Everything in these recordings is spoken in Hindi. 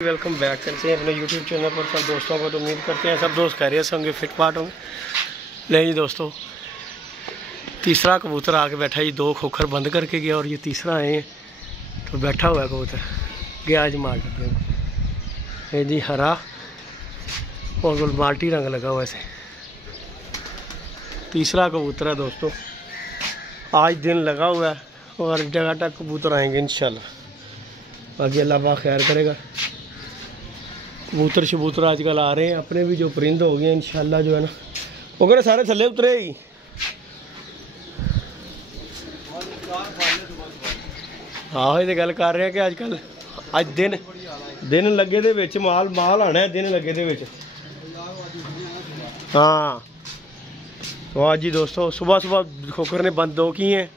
वेलकम बैक करते हैं अपने YouTube चैनल पर सब दोस्तों को। तो उम्मीद करते हैं सब दोस्त खैरियत होंगे, फिट फाट होंगे। नहीं जी दोस्तों, तीसरा कबूतर आके बैठा जी। 2 खोखर बंद करके गया और ये तीसरा है तो बैठा हुआ है कबूतर। गया आज मार करके ये जी हरा और गोल माल्टी रंग लगा हुआ ऐसे। तीसरा कबूतर है दोस्तों, आज दिन लगा हुआ है और जगह तक कबूतर आएंगे इंशाल्लाह। बाकी अल्लाह पाक खैर करेगा। कबूतर शबूतर आजकल आ रहे हैं, अपने भी जो परिंद हो गए इंशाल्लाह जो है ना वगैरह सारे थले उतरे ही। हाँ ये गल कर रहे हैं कि आजकल अज दिन लगे दे विच माल आना है, दिन लगे दे विच। हाँ तो आज जी दोस्तों सुबह खोकर ने बंद 2 किए हैं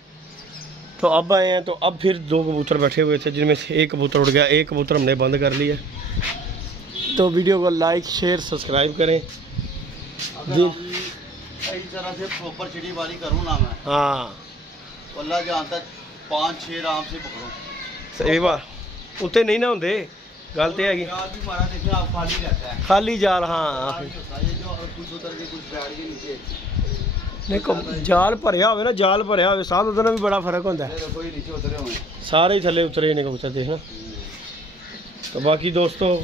तो अब आए हैं। तो अब फिर 2 कबूतर बैठे हुए थे जिनमें से एक कबूतर उड़ गया, एक कबूतर हमने बंद कर लिया। तो वीडियो को लाइक शेयर सब्सक्राइब करें। इस तरह से प्रॉपर चिड़ी वाली करूँ ना मैं। हाँ अल्लाह जानता 5-6 आराम से पकड़ो। सही बात उत्ते नहीं ना होंगे, गल तो हैगी। खाली जाल। हाँ नहीं जाल भरिया हो ना, जाल भरिया हो साथ उधर भी बड़ा फर्क होता है। सारे ही थले उतरे ने कबूतर देखना। तो बाकी दोस्तों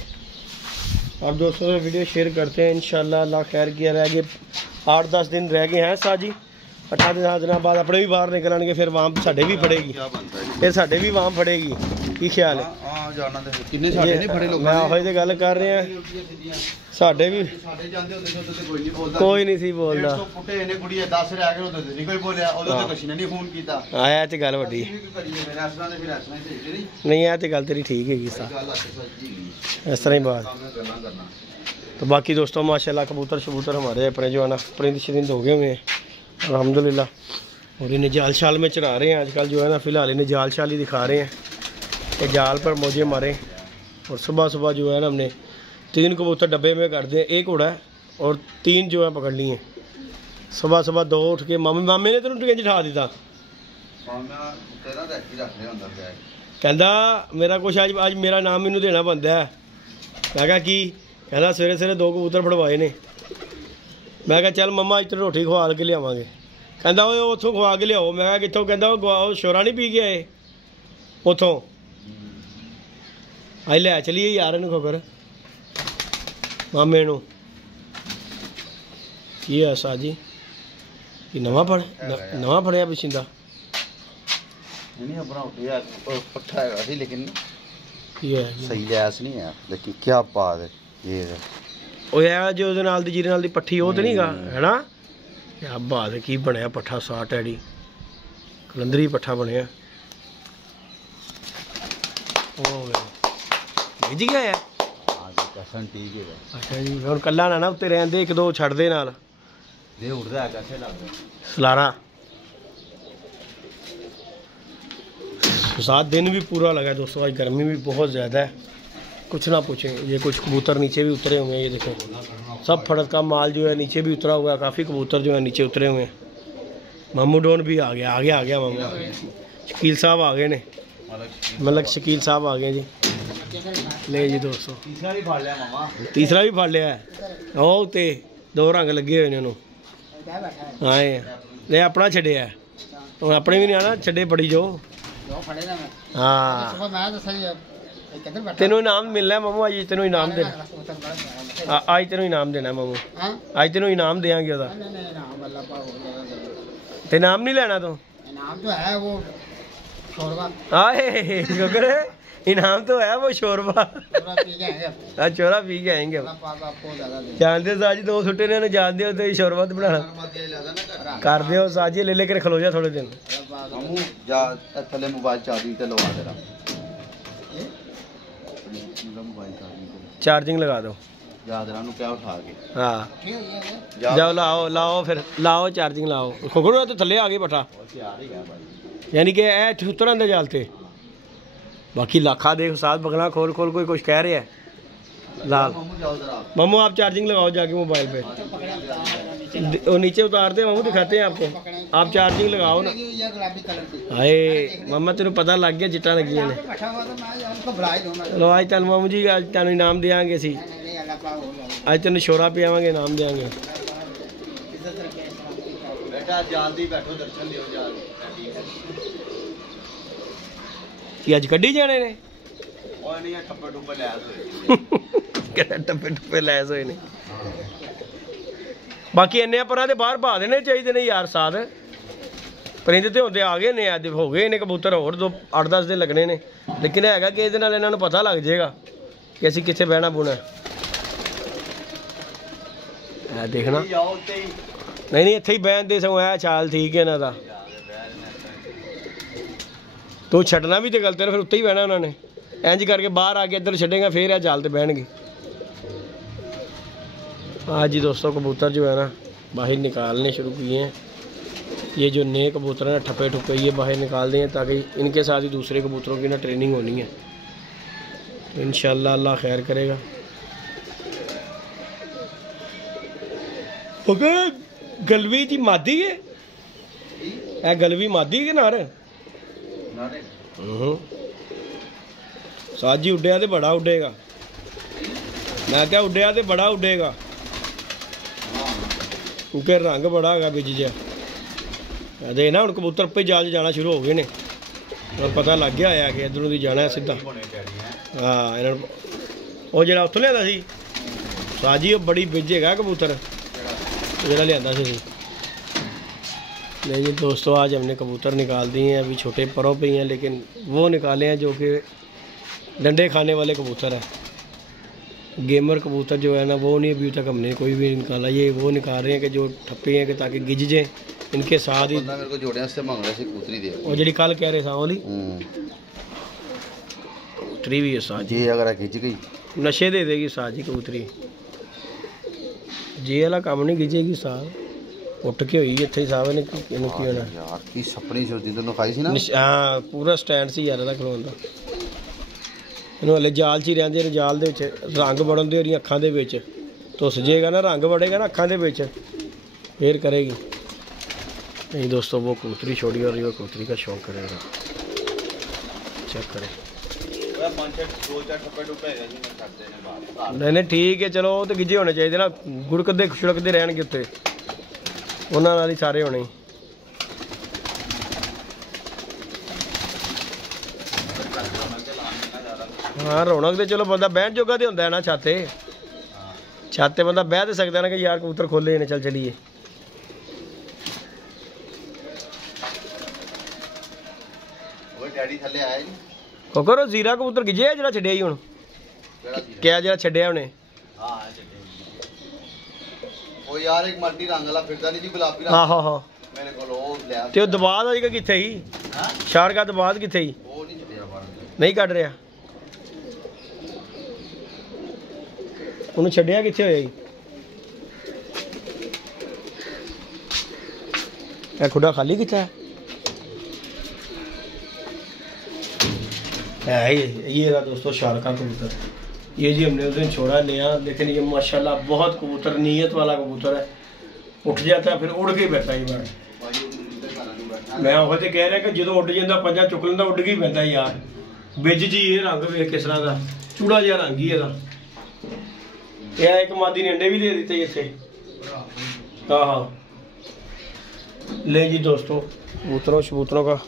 आप दोस्तों से वीडियो शेयर करते हैं इंशाल्लाह। अल्लाह खैर किया। रह गए 8-10 दिन रह गए हैं साजी। 8-10 दिन बाद अपने भी बाहर निकलेंगे, फिर वाम साढ़े भी फड़ेगी, फिर साढ़े भी वाम फड़ेगी। की ख्याल है? मैं तो गल कर रहे हैं साढ़े भी कोई नहीं सी बोलता। आया तो गल वड्डी नहीं है, तो गल तेरी ठीक है इस तरह ही बात। तो बाकी दोस्तों माशाल्लाह कबूतर शबूतर हमारे अपने जो है ना परिंद शरिंद हो गए हुए हैं अल्हम्दुलिल्लाह। और इन्हें जाल शाल में चढ़ा रहे हैं आजकल जो है ना। फ़िलहाल इन्हें जाल शाल ही दिखा रहे हैं कि जाल पर मौजे मारे। और सुबह जो है ना हमने 3 कबूतर डब्बे में कर दिए, 1 उड़ा है और 3 जो है पकड़ लिए। सुबह 2 उठ के मामे ने तेन टिकंज ठा दिता। कहता मेरा कुछ अज मेरा नाम मैनू देना बनता है। मैं कहा की? कहता सवेरे 2 कबूतर फड़वाए ने। मैं कहा चल मम्मा अज तेन रोटी खवा के लियावांगे। कहता वो उतों खवा के लियाओ। मैं कहा कितों? कहता वो शोरा नहीं पी के आए उतों। अज लै चलीए यार इन खोकर मामे नू। की है साजी कि नवा फड़िया बछिंदा? लेकिन सही लैस नहीं है, लेकिन क्या बात है ये जो जीरे नाल दी पट्ठी वो तो नहीं गा है ना? क्या बात है। की बनया पट्ठा सा टैडी कलंदरी पट्ठा बनया। भिज गया है। अच्छा जी हम कला ना उत्ते रहते 1-2 छड़दे नाल सलारा। 7 दिन भी पूरा लगा दोस्तों। आज गर्मी भी बहुत ज़्यादा है, कुछ ना पूछें। ये कुछ कबूतर नीचे भी उतरे हुए हैं, ये देखें सब फड़क का माल जो है नीचे भी उतरा हुआ है। काफ़ी कबूतर जो है नीचे उतरे हुए हैं। मामू डोन भी आ गया मामू। शकील साहब आ गए ने, मतलब शकील साहब आ गए जी। ले जी दोस्तों तीसरा भी फड़ लिया है। ਉਹ ਤੇ 2 रंग लगे हुए ने आए ले अपना छड़िया और अपने भी नहीं आना छड़े बड़ी जो। हाँ तेनों इनाम मिलना है मामू। अज तेनों इनाम देना, अज तेनों इनाम देना मामू। अज तेनों इनाम देंगे ओदा। ते इनाम नहीं लेना तू? आए इनाम तो है वो शोरबा। छोरा पी के आएंगे जानते साजी 2 छुट्टे ने जानते हो तो शोरबा तो बनाना कर दो साजी। ले लेकर खलो जा थोड़े दिन। चार्जिंग लगा दो। हाँ जाओ लाओ फिर लाओ चार्जिंग लाओ। खोखड़ो तो थले आ गए पट्ठा, यानी कि उतर आंदे जाल ते। बाकी लाखा देख साथ बगला खोल कोई कुछ कह रहे हैं लाल। मम्मू आप चार्जिंग लगाओ जाके मोबाइल पे। वो नीचे उतारते हैं मामू, दिखाते हैं आपको। आप चार्जिंग लगाओ ना। हाय मामा तेन पता लग गया चिट्टा लगी ने। चलो आज तल मामू जी आज तेन इनाम देंगे असी, आज तेन शोरा पियावांगे, इनाम देंगे। कि अज कड्ढी जाने ने टप्पे टुप्पे लैस हुए ने। बाकी इन्ने पर बाहर पा देने चाहिए ने यार साथ, परिंदे तो होंगे आ गए ने, अज हो गए ने कबूतर होर 8-10 दिन लगने ने, लेकिन है कि इन्होंने पता लग जाएगा कि असी कितने बहना बुना है। देखना नहीं इत्थे ही बहन दे सगों है चाल ठीक है इन्हों का। तू छड्डना भी तो गलत है, फिर उत्ते ही बहना उन्होंने। इंज करके बाहर आके इधर छड्डेगा फिर है जाल ते बहनगे। आज जी दोस्तों कबूतर जो है ना बाहर निकालने शुरू किए हैं। ये जो नए कबूतर हैं ठप्पे ठुप्पे ये बाहर निकाल दें ताकि इनके साथ ही दूसरे कबूतरों की ना ट्रेनिंग होनी है। तो इंशाल्लाह अल्लाह खैर करेगा। ओके गलवी जी मादी है, गलवी मादी के नार साज जी उड्डिया तो बड़ा उड्डेगा। मैं क्या उड्डिया तो बड़ा उड्डेगा क्योंकि रंग बड़ा है बिज जहा दे ना। हम कबूतर पे जाल जाना शुरू हो गए ने, पता लग गया है कि इधरों दी जाना है सीधा। हाँ इन्होंने वो जो उत्थों लिया सी साजी वो बड़ी बिज है कबूतर जो लिया सी। नहीं जी दोस्तों आज हमने कबूतर निकाल दिए हैं, अभी छोटे परों पे ही हैं, लेकिन वो निकाले हैं जो कि डंडे खाने वाले कबूतर है। गेमर कबूतर जो है ना वो नहीं अभी तक हमने कोई भी निकाला। ये वो निकाल रहे हैं कि जो ठप्पे हैं कि ताकि गिज जाए इनके साथ ही। मेरे को जोड़े से मांग रहा सी कबूतरी दे, वो जी कल कह रहे थे वाली कबूतरी भी है साथ जी। अगर गिज गई नशे दे देगी साथ जी कबूतरी, जे वाला काम नहीं गिजेगी साथ उठ के हुई इत्थे साहब ने इन्हों की होना यार की सपनी सोची तैनूं खाई सी ना। हाँ पूरा स्टैंड सी यार खलोन का। इन्हों हले जाल च ही रहंदे ने, जाल दे विच रंग बढ़न दे ओहदी अखां दे विच धुस जाएगा ना, रंग बढ़ेगा ना अखां दे विच फिर करेगी। नहीं दोस्तों वो कबूतरी छोड़ी और वो कबूतरी का शौक करेगा। चेक करें नहीं ठीक है चलो तो गिजे होने चाहिए ना, गुड़कदे छुड़कते रहणगे उत्ते उन्हां नाल ही सारे होने। हाँ रौनक तो चलो बंदा बहन जोगा तो होंदा है ना, छाते छाते बंदा बह तो सकता ना कि यार कबूतर खोले ने चल चलिए। कोकर जीरा कबूतर गिजे जो छड्डिया ही हुण क्या जो छड्डिया उन्हें यार एक मल्टी रंग वाला फिरदा नहीं जी गुलाबी रंग। हाँ हाँ मेरे कोल ओ लिया ते दबाद अज किथे ही शार का दबाद किथे ही ओ नहीं छड्डिया बाहर नहीं कट रहा उन्हें छड्डिया किथे होया जी ए खुडा खाली किथा है ये रहा दोस्तों शार का कबूतर। ये जी हमने उस दिन छोड़ा लिया, लेकिन ये माशाल्लाह बहुत कबूतर नीयत वाला कबूतर है। उठ जाता है फिर उड़ के ही बैठा ही बार। मैं वो तो कह रहा कि जो उड़ जाता पंजा चुक लेंदा उड़ के ही बैठा यार। बिज जी ये रंग वेख किस तरह का चूड़ा जहा रंग ही यह एक मादी ने अंडे भी दे दिते इतने। हाँ हाँ ले जी दोस्तों कबूतरों शबूतरों का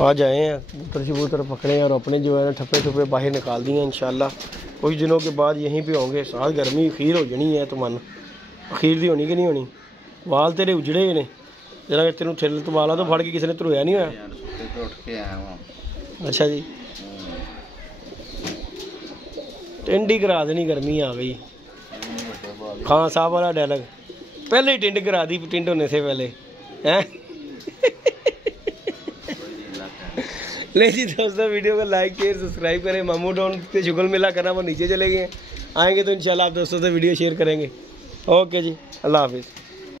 आज आए हैं, कबूतर शबूतर पकड़े हैं और अपने जो है ना ठप्पे ठुप्पे बाहर निकाल दिए हैं। इंशाल्लाह कुछ दिनों के बाद यहीं पे होंगे। साल गर्मी अखीर हो जानी है तो मन अखीर दी होनी कि नहीं होनी। वाल तेरे उजड़े ने जरा तेन थिल तो वाला तो फड़ के किसी ने धरोया नहीं होया। अच्छा जी टिंडी करा देनी, गर्मी आ गई। खान साहब वाला डायलॉग पहले ही टिंड करा दी, टिंड होने से पहले हैं। नहीं जी दोस्तों वीडियो को लाइक शेयर सब्सक्राइब करें। मामू डॉन के शुगल मिला करना वो नीचे चले गए, आएंगे तो इंशाल्लाह आप दोस्तों से वीडियो शेयर करेंगे। ओके जी अल्लाह हाफिज़।